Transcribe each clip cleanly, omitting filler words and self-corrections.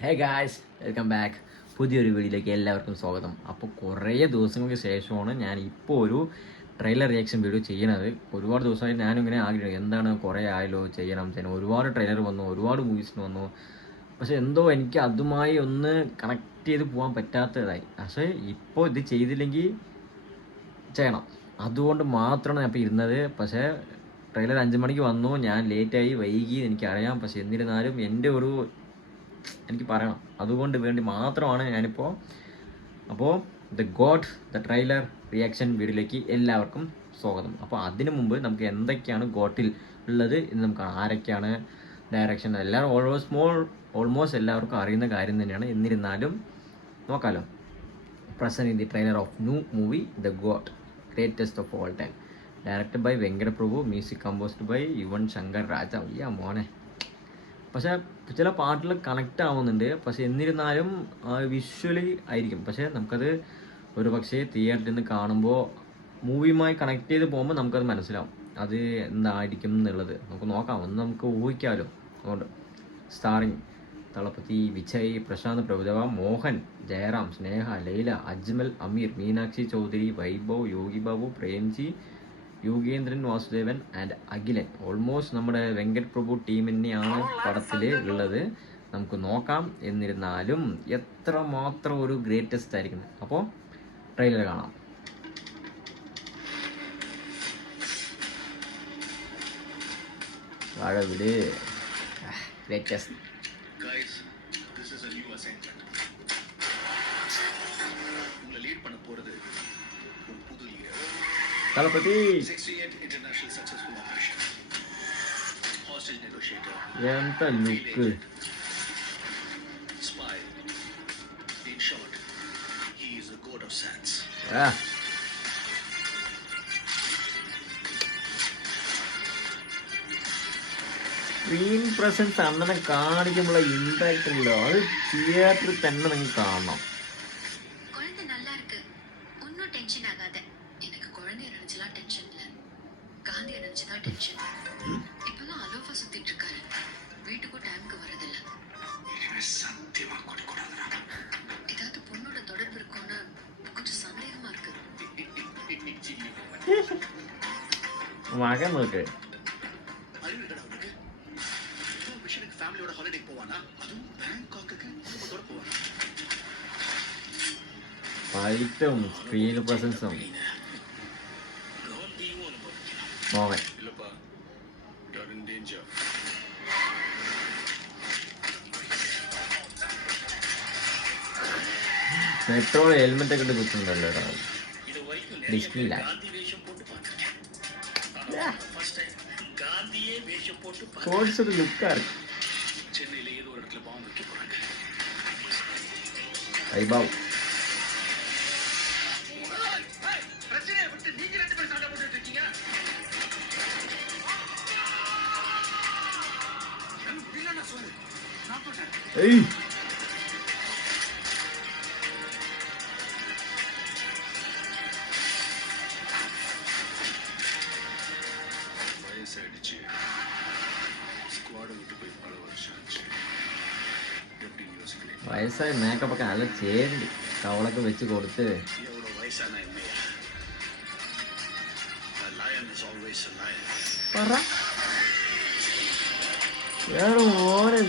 Hey guys, welcome back. പുതിയൊരു വീഡിയോയിലേക്ക് എല്ലാവർക്കും സ്വാഗതം. അപ്പോൾ കുറേ ദിവസങ്ങൾക്ക് ശേഷമാണ് ഞാൻ ഇപ്പോൾ ഒരു ട്രെയിലർ റിയാക്ഷൻ വീഡിയോ ചെയ്യണത്. ഒരുപാട് ദിവസമായി ഞാനിങ്ങനെ ആഗ്രഹിക്കുന്നു, എന്താണ് കുറേ ആയല്ലോ ചെയ്യണം. ഒരുപാട് ട്രെയിലർ വന്നു, ഒരുപാട് മൂവീസിന് വന്നു. പക്ഷെ എന്തോ എനിക്ക് അതുമായി ഒന്ന് കണക്ട് ചെയ്ത് പോകാൻ പറ്റാത്തതായി. പക്ഷേ ഇപ്പോൾ ഇത് ചെയ്തില്ലെങ്കിൽ ചെയ്യണം, അതുകൊണ്ട് മാത്രമാണ് ഞാൻ ഇപ്പോൾ ഇരുന്നത്. പക്ഷേ ട്രെയിലർ 5 മണിക്ക് വന്നു, ഞാൻ ലേറ്റായി വൈകി എനിക്കറിയാം. പക്ഷെ എന്നിരുന്നാലും എൻ്റെ എനിക്ക് പറയണം, അതുകൊണ്ട് വേണ്ടി മാത്രമാണ് ഞാനിപ്പോൾ. അപ്പോൾ ദ ട്രെയിലർ റിയാക്ഷൻ വീഡിയോയിലേക്ക് എല്ലാവർക്കും സ്വാഗതം. അപ്പോൾ അതിനു മുമ്പ് നമുക്ക് എന്തൊക്കെയാണ് ഗോട്ടിൽ ഉള്ളത് എന്ന് നമുക്ക് ആരൊക്കെയാണ് ഡയറക്ഷൻ എല്ലാവരും ഓൾമോസ്റ്റ് എല്ലാവർക്കും അറിയുന്ന കാര്യം തന്നെയാണ്. എന്നിരുന്നാലും നോക്കാമല്ലോ. Present in the trailer of new movie the GOAT, greatest of all time, directed by Venkata Prabhu, music composed by Yuvan Shankar Raja. അയ്യാ മോനെ. പക്ഷേ ചില പാട്ടിൽ കണക്റ്റ് ആവുന്നുണ്ട്. പക്ഷെ എന്നിരുന്നാലും വിഷ്വലി ആയിരിക്കും. പക്ഷേ നമുക്കത് ഒരു പക്ഷേ തിയേറ്ററിൽ നിന്ന് കാണുമ്പോൾ മൂവിയുമായി കണക്ട് ചെയ്ത് പോകുമ്പോൾ നമുക്കത് മനസ്സിലാവും അത് എന്തായിരിക്കും എന്നുള്ളത്. നമുക്ക് നോക്കാം, ഒന്ന് നമുക്ക് ഊഹിക്കാമല്ലോ. അതുകൊണ്ട് starring Thalapathy, Vijay, Prashanth Prabhudeva, Mohan, Jayaram, Sneha, Laila, Ajmal, Ameer, Meenakshi Chaudhary, Vaibhav, Yogi Babu, Premji, Yogendran Vasudevan and Akhilan. Almost നമ്മുടെ വെങ്കട് പ്രഭു ടീം തന്നെയാണ് പടത്തിൽ ഉള്ളത്. നമുക്ക് നോക്കാം. എന്നിരുന്നാലും എത്രമാത്രം ഒരു ഗ്രേറ്റസ്റ്റ് ആയിരിക്കുന്നത്. അപ്പോൾ ട്രെയിലർ കാണാം. വാഴവിട് ഗ്രേറ്റസ്റ്റ്. தளபதி ఎంత లుక్. സ്ക്രീൻ പ്രസൻസ് അണ്ണനെ കാണിക്കുമ്പോൾ ഇമ്പാക്റ്റ് ഉണ്ടല്ലോ, അത് തിയേറ്ററിൽ തന്നെ നിങ്ങൾ കാണണം. മകൻ നോക്ക്. ഫൈറ്റും സ്ക്രീൻ പ്രസൻസും മോഹൻ. പെട്രോൾ ഹെൽമെറ്റ് ഒക്കെ ഇട്ട് കുത്തുന്നുണ്ടല്ലോ ഡിസ്പ്ലേ. കോഴ്സ് ഒരു ലുക്കാണ്. വൈഭവ് ഏയ് വയസ്സായി മേക്കപ്പ് ഒക്കെ നല്ല ചേരുണ്ട്, കവളൊക്കെ വെച്ച് കൊടുത്ത്. മോനെ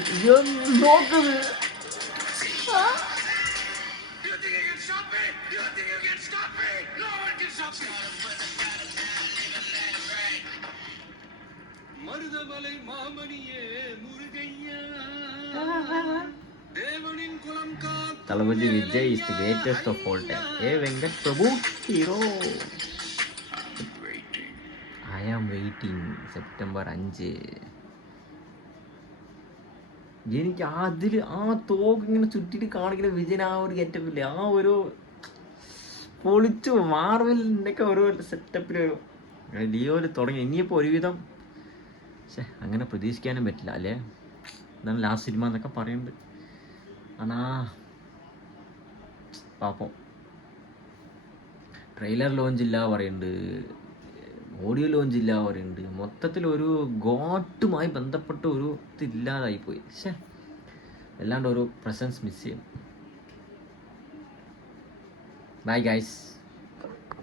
നോക്കുന്നത് மருதமலை மாமணியே முருகையா தேவனின் குலம் காத்த. தளபதி Vijay is the greatest of all time. A Venkat Prabhu hero. I am waiting. September 5. എനിക്ക് അതിൽ ആ തോക്ക് ഇങ്ങനെ ചുറ്റിട്ട് കാണിക്കുന്ന വിജയൻ ആ ഒരു ഗെറ്റപ്പില്ലേ, ആ ഒരു പൊളിച്ചു. മാർവലിൻ്റെ ഒക്കെ ഓരോ സെറ്റപ്പിൽ ലിയോയിൽ തുടങ്ങി. ഇനിയിപ്പോൾ ഒരുവിധം അങ്ങനെ പ്രതീക്ഷിക്കാനും പറ്റില്ല അല്ലേ. എന്താണ് ലാസ്റ്റ് സിനിമ എന്നൊക്കെ പറയുന്നുണ്ട്. ആണാ പാപ്പം ട്രെയിലർ ലോഞ്ചില്ല പറയുന്നുണ്ട്, ഓഡിയോ ലോഞ്ചില്ല പറയുന്നുണ്ട്. മൊത്തത്തിൽ ഒരു ഗോട്ടുമായി ബന്ധപ്പെട്ട ഒരു ഇതില്ലാതായിപ്പോയി. എല്ലാണ്ട് ഒരു പ്രസൻസ് മിസ് ചെയ്യും. Bye guys.